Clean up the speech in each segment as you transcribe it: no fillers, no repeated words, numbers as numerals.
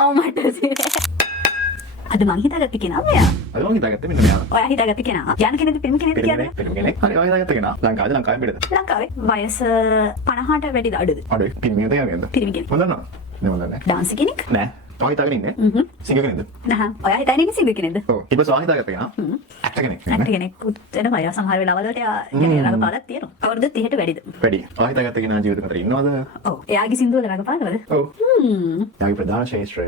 ඔව් මට අද මං හිතාගත්ත කෙනා මෙයා. අද මං හිතාගත්තේ මෙන්න මෙයා. ඔයා හිතාගත්ත කෙනා. යාන කෙනෙක්ද පිරිමි කෙනෙක්ද කියන්නේ? පිරිමි කෙනෙක්. හරි ඔයා හිතාගත්ත කෙනා. ලංකාවේ බෙදද? ලංකාවේ වයස 50ට වැඩිද අඩුද? අඩුයි. පිරිමිද යාගෙන්ද? පිරිමි කෙනෙක්. හොඳ නෑ. නේ හොඳ නෑ. ඩාන්ස් කෙනෙක්? නෑ. ඔයා හිතාගෙන ඉන්නේ? සිංගර් කෙනෙක්ද? නෑ. ඔයා හිතාගෙන ඉන්නේ සිංගර් කෙනෙක්ද? ඔව්. ඊට පස්සේ ඔයා හිතාගත්ත කෙනා. ඇක්ටර් කෙනෙක්. ඇක්ටර් කෙනෙක් වෙන අය සමහර වෙලාවල් වලට එයා කියන්නේ රඟපාලක් තියෙනවා. අවුරුදු 30ට වැඩිද? වැඩි. ඔයා හිතාගත්ත කෙනා ජීවිත අතර ඉන්නවද? ඔව්. එයාගේ සින්දු වල රඟපානවද? ඔව්. යාගේ ප්‍රධාන ශාස්ත්‍රය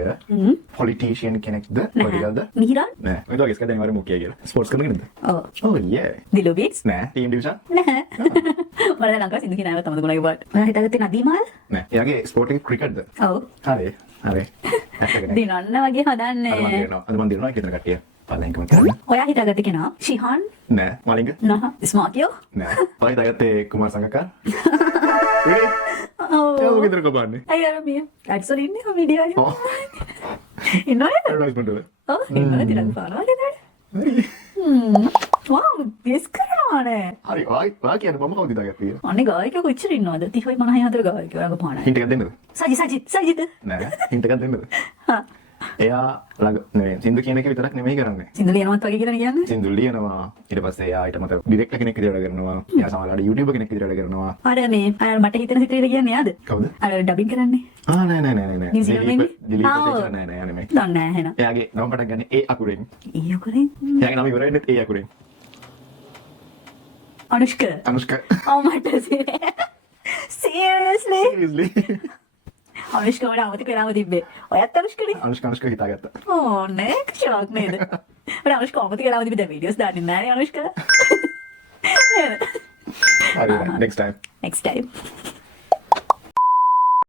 පොලිටිෂියන් කෙනෙක්ද? පොලිටිකල්ද? මිහිරන්? නෑ. ඔය වගේ ස්කදෙන් වර මුකිය කියලා. ස්පෝර්ට්ස් කරන කෙනෙක්ද? ඔව්. ඔව් යේ. දිලු බීට්ස්? නෑ. Team division? නෑ. මම දැන් ලංකාවේ සින්දු කියනවා තමයි ගුණගේ පාට. ඔයා හිතාගත්තේ නදීමාල්? නෑ. එයාගේ ස්පෝර්ට් එක ක්‍රිකට්ද? ඔව්. හරි. හරි. දිනන්න වගේ හදන්නේ. අද මන් දිනනවා කිතර කට්ටිය. පල්ලෙන්කම කරන්න. ඔයා හිතාගත්තේ කෙනා ශිහාන්? නෑ. මලින්ග? නහ. ස්මාර්ටියෝ? නෑ. ඔයා හිතාගත්තේ කුමාර් සංගකා? really? ඔව්. ඒ මොකද කරන්නේ? අය අර මිය. ඇඩ්සල් ඉන්නේ වීඩියෝ එකේ. ඔව්. ඉන්නවද? ඇඩ්වර්ටයිස්මන්ට් වල. ඔව්. ඉන්නවද ඉතින් පානවා නේද? හරි. වව්. ගෙස් කරනවානේ. හරි. ඔයා කියන්නේ මම කවුද හිතාගත්තේ කියලා? අනේ ගායකයෙකු ඉච්චර ඉන්නවද? 30යි 50යි අතර ගායකයෝ රඟපාන. හින්ට් එකක් දෙන්නද? සජිත්. නෑ. හින්ට් එකක් දෙන්නද? හා. එයා ළඟ නෙවෙයි සින්දු කියන එක විතරක් නෙමෙයි කරන්නේ. සින්දු ලියනවත් වගේ කියලා කියන්නේ? සින්දු ලියනවා. ඊට පස්සේ එයා ඊට මත ඩිරෙක්ටර් කෙනෙක් විදිහට වැඩ කරනවා. එයා සමහරවිට YouTuber කෙනෙක් විදිහට වැඩ කරනවා. අර මට හිතෙන සිතුවිලි කියන්නේ යාද? කවුද? අර ඩබින් කරන්නේ. නෑ. නිව්සීලන්තේ? දිලීප් නෑ නෙමෙයි. දන්නේ නැහැ එහෙනම්. එයාගේ නම පටන් ගන්නේ ඒ අකුරෙන්. ඊයෝ කරේ. එයාගේ නම ඉවර වෙන්නේ ඒ අකුරෙන්. අනුෂ්ක. අනුෂ්ක. ඔව් මට seriously. seriously. අනුෂ්ක වඩා අමතක වෙලාම තිබ්බේ. ඔයත් අනුෂ්කනේ? අනුෂ්ක හිතාගත්තා. ඕ නේ ෂොක් නේද? මට අනුෂ්ක අමතක වෙලාම තිබ්බේ දැන් වීඩියෝස් දාන්නේ නැහැ නේ අනුෂ්ක. හරි next time. Next time.